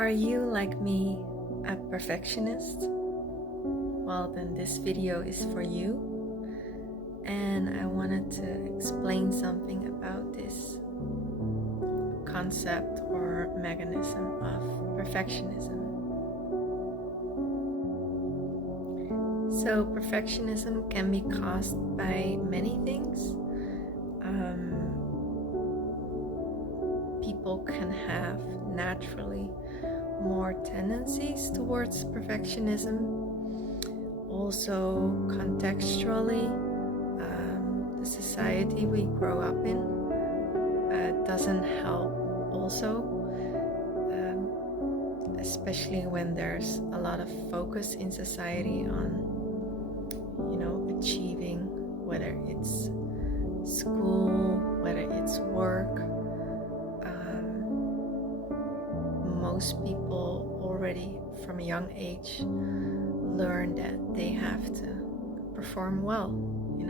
Are you, like me, a perfectionist? Well, then this video is for you. And I wanted to explain something about this concept or mechanism of perfectionism. So, perfectionism can be caused by many things. People can have naturally more tendencies towards perfectionism. Also, contextually, the society we grow up in doesn't help also, especially when there's a lot of focus in society on achieving, whether it's school, whether it's work. Most people already from a young age learn that they have to perform well, in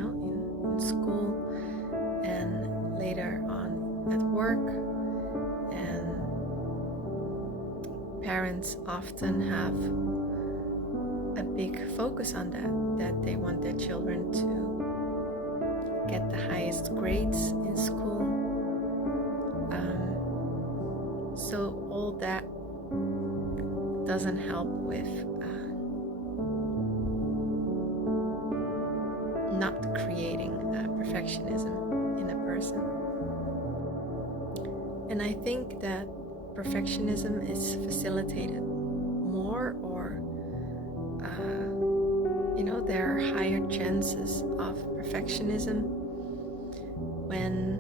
school and later on at work. And parents often have a big focus on that they want their children to get the highest grades in school. So all that doesn't help with not creating perfectionism in a person. And I think that perfectionism is facilitated more, or there are higher chances of perfectionism when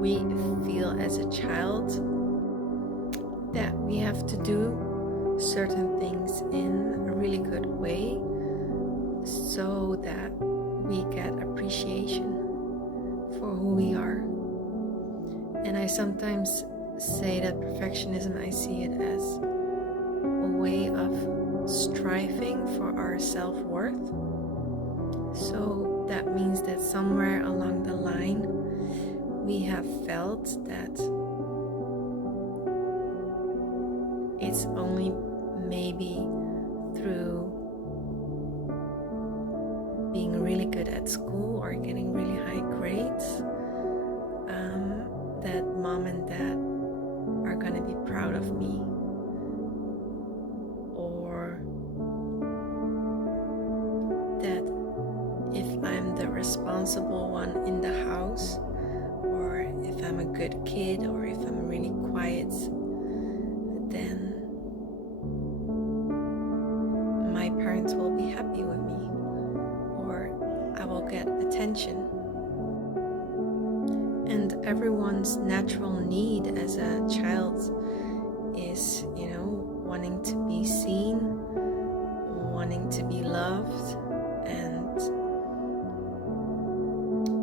we feel as a child that we have to do certain things in a really good way so that we get appreciation for who we are. And I sometimes say that perfectionism, I see it as a way of striving for our self-worth. So that means that somewhere along the line we have felt that it's only maybe through being really good at school or getting really high grades that mom and dad are gonna be proud of me, or that if I'm the responsible one in the house, or if I'm a good kid, or if I'm really quiet, then my parents will be happy with me, or I will get attention. And everyone's natural need as a child is, wanting to be seen, wanting to be loved, and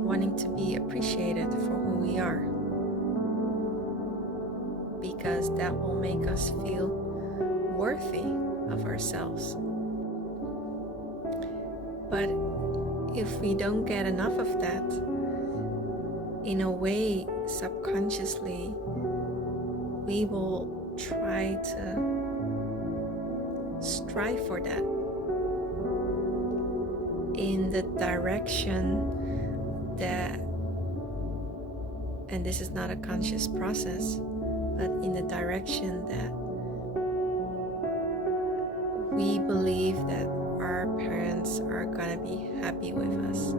wanting to be appreciated for who we are, because that will make us feel worthy of ourselves. But if we don't get enough of that, in a way, subconsciously, we will try to strive for that in the direction that, and this is not a conscious process, but in the direction that we believe that our parents are gonna be happy with us.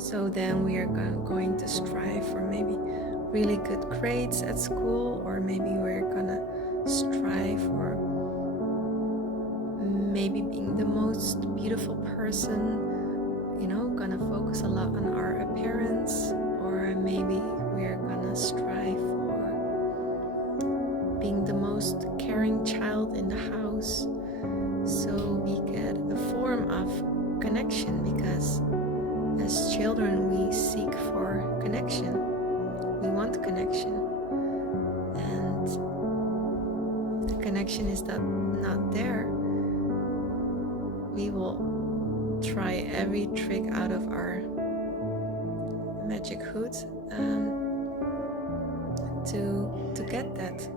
So then we are going to strive for maybe really good grades at school, or maybe we're gonna strive for maybe being the most beautiful person, gonna focus a lot on our appearance, or maybe we're gonna strive for being the most caring child in the house, so we get a form of connection, because as children we seek for connection, we want connection, and if the connection is not there, we will try every trick out of our magic hood to get that,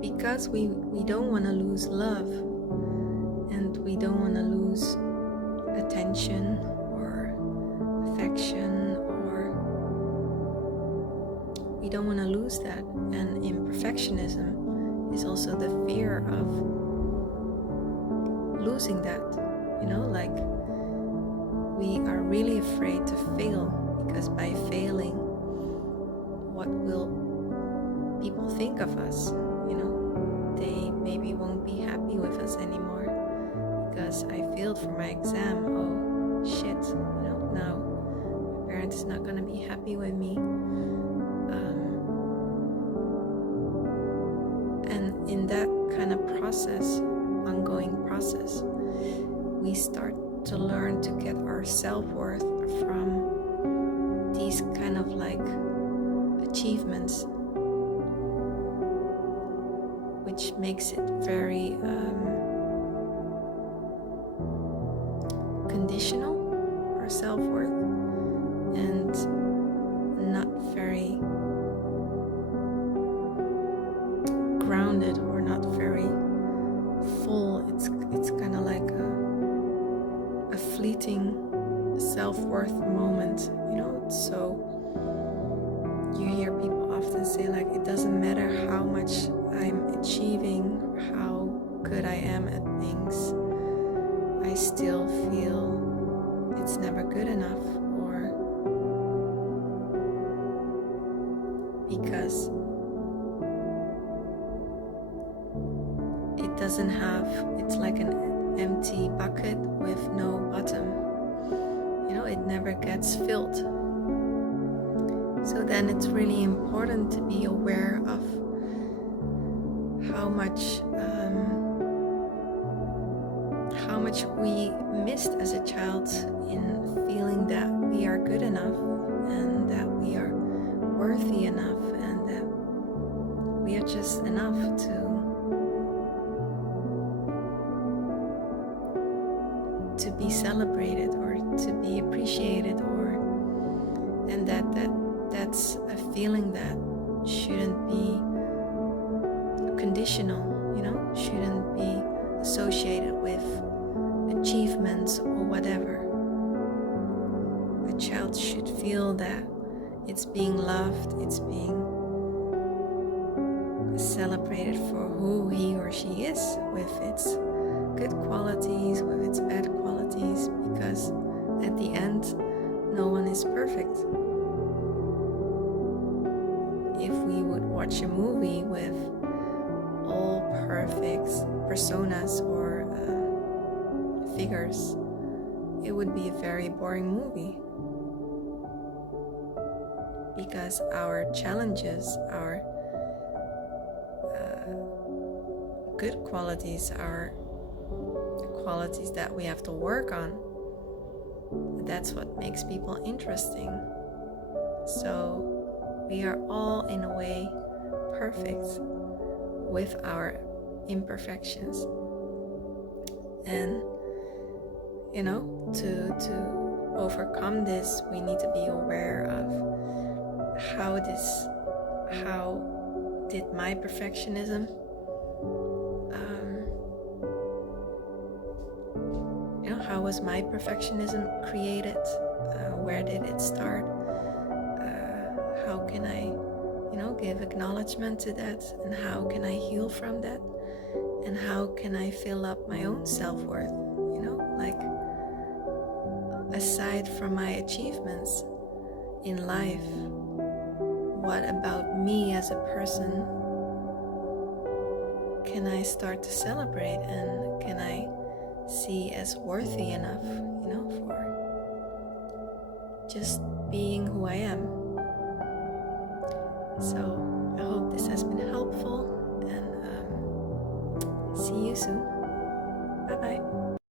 because we don't want to lose love, and we don't want to lose attention or affection, or we don't want to lose that. And imperfectionism is also the fear of losing that, like we are really afraid to fail, because by failing, what will people think of us? They maybe won't be happy with us anymore because I failed for my exam. Oh shit, now my parent is not gonna be happy with me. And in that kind of process, ongoing process, we start to learn to get our self-worth from these kind of like achievements, which makes it very conditional, our self-worth, and not very grounded, or not very full. It's kind of like a fleeting self-worth moment, So you hear people often say, like, it doesn't matter how much I'm achieving, how good I am at things, I still feel it's never good enough, or because it doesn't have, it's like an empty bucket with no bottom, it never gets filled. So then it's really important to be aware of how much we missed as a child in feeling that we are good enough, and that we are worthy enough, and that we are just enough to be celebrated, or to be appreciated, and that's a feeling that shouldn't be conditional, shouldn't be associated with achievements or whatever. A child should feel that it's being loved, it's being celebrated for who he or she is, with its good qualities, with its bad qualities, because at the end, no one is perfect. If we would watch a movie with all perfect personas or figures, it would be a very boring movie, because our challenges, our good qualities, are qualities that we have to work on. That's what makes people interesting. So we are all, in a way, perfect with our imperfections. And to overcome this, we need to be aware of how did my perfectionism how was my perfectionism created? Where did it start? How can I give acknowledgement to that, and how can I heal from that, and how can I fill up my own self-worth? Like, aside from my achievements in life, what about me as a person can I start to celebrate, and can I see as worthy enough, for just being who I am? So I hope this has been helpful, and see you soon. Bye bye.